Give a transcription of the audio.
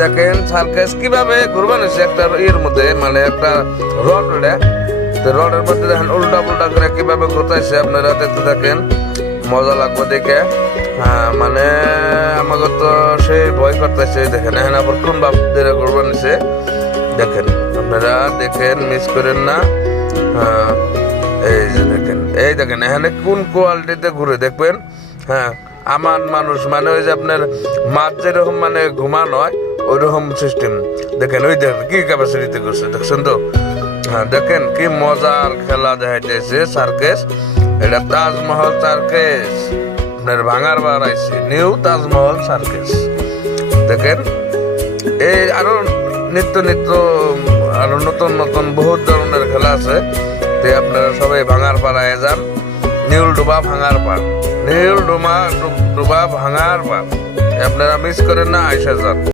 দেখেন সার্কাস কিভাবে ঘুরবান হয়েছে একটা এর মধ্যে, মানে একটা রড রডের মধ্যে দেখেন উল্টা পুল্টা করে কিভাবে ঘুরতেছে, আপনারা দেখতে থাকেন, মজা লাগবে দেখে। হ্যাঁ মানে আমাকে তো সেই ভয় করতেছে। দেখেন এখন আবার কোন বাপ ধরে ঘুরবান হয়েছে, দেখেন আপনারা দেখেন, মিস করেন না। হ্যাঁ এই যে দেখেন, এই দেখেন এখানে কোন কোয়ালিটিতে ঘুরে দেখবেন। হ্যাঁ আমার মানুষ মানে ওই যে আপনার মাছ যেরকম মানে ঘুমানো হয় ওই রকম সিস্টেম। দেখেন ওই দেখেন কি ক্যাপাসিটিতে করছে, দেখছেন তো? হ্যাঁ দেখেন কি মজার খেলা দেখাইতেছে সার্কেস। এটা তাজমহল সার্কেস, আপনার ভাঙার বার আইছে নিউ তাজমহল সার্কেস। দেখেন এই আরো নিত্য নিত্য আরো নতুন নতুন বহুত ধরনের খেলা আছে। তো আপনারা সবাই ভাঙার পাড়ায় যান, নিউল ডোবা ভাঙার পাড়, নিউল ডোবা ভাঙার পাড়, আপনারা মিস করেন না, আইসা যান।